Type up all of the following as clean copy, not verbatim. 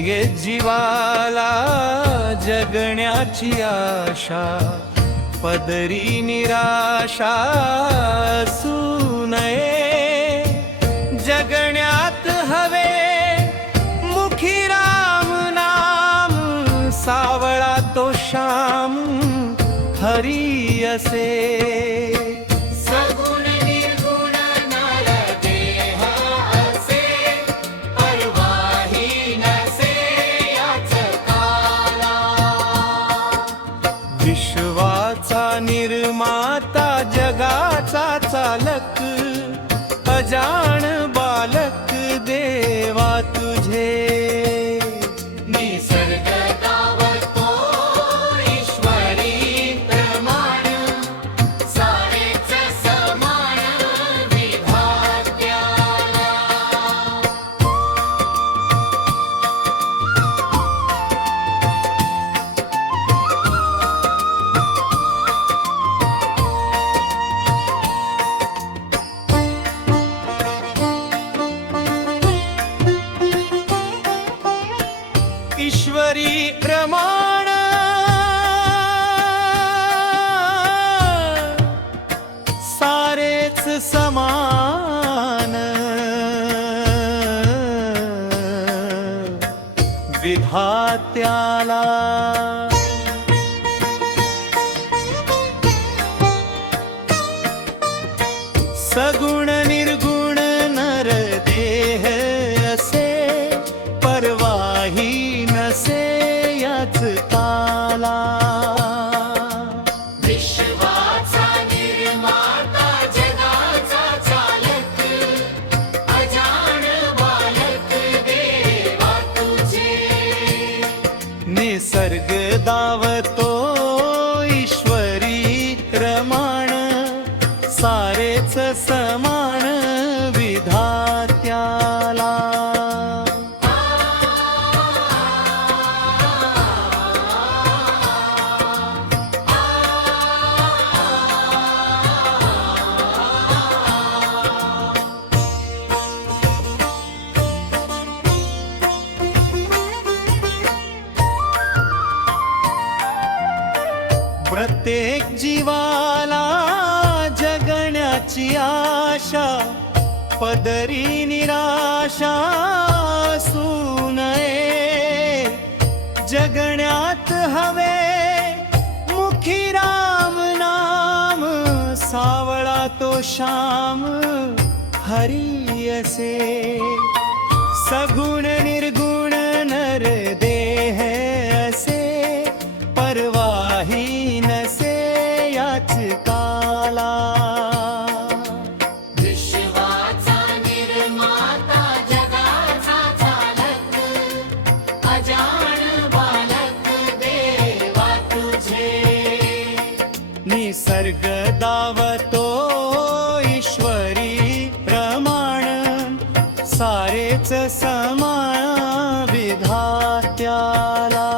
प्रत्येक जीवाला जगण्याची आशा, पदरी निराशा असू नये. जगण्यात हवे मुखी राम नाम, सावळा तो श्याम हरी असे. विश्वाचा निर्माता जगाचा चालक, अजाण बालक देवा तुझे. निसर्ग दावतो ईश्वरी प्रमाण, सारेच समान विधात्याला. ईश्वरी प्रमाण सारेच समान विधात्याला. सगुण निर्गुण नर देह असे, परवाही नसे याच काला. विश्वाचा निर्माता जगाचा चालक, अजाण बालक देवा तुझे. निसर्ग दावतो ईश्वरी प्रमाण, सारेच समान विधात्याला. प्रत्येक जीवाला जगण्याची आशा, पदरी निराशा असू नये. जगण्यात हवे मुखी राम नाम, सावळा तो श्याम हरी असे. सगुण निर्गुण नर देह असे, परवाही नसे याच काला. विश्वाचा निर्माता जगाचा चालक, अजाण बालक देवा तुझे. निसर्ग दावतो ईश्वरी प्रमाण, सारेच समान विधात्याला.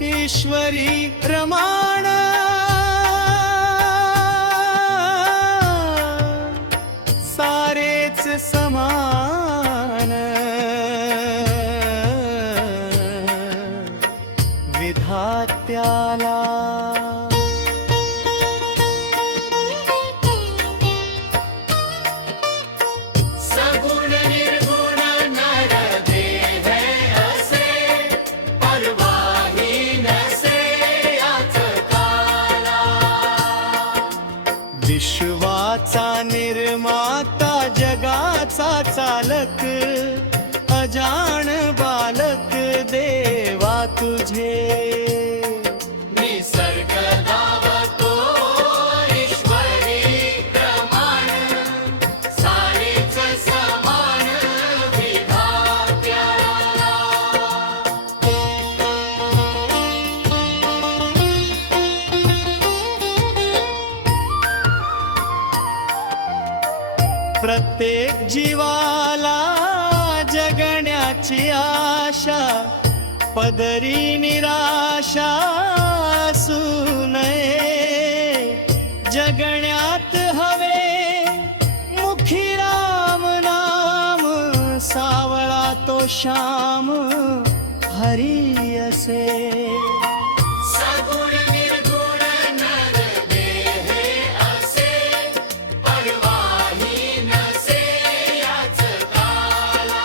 ईश्वरी प्रमाण सारेच समान विधात्याला. सगुण निर्गुण नर देह असे, परवाही नसे याच काला. विश्वाचा निर्माता जगाचा चालक, अजाण बालक देवा तुझे. निसर्ग दावतो ईश्वरी प्रमाण, सारेच समान विधात्याला. जीवाला जगण्याची आशा पदरी निराशा असू नये जगण्यात हवे मुखी राम नाम सावळा तो श्याम हरी असे सगुण निर्गुण नर देहे असे परवाही नसे याच काला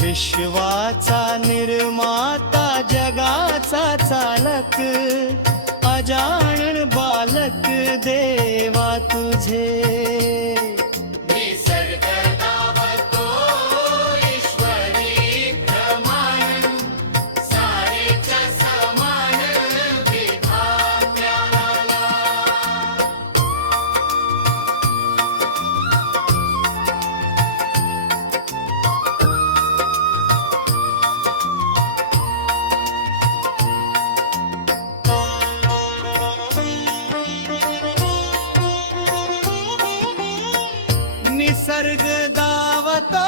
विश्वाचा निर्माता जगाचा चालक अजाण बालक देवा तुझे निसर्ग दावतो ईश्वरी प्रमाण सारेच समान विधात्याला निसर्ग दावतो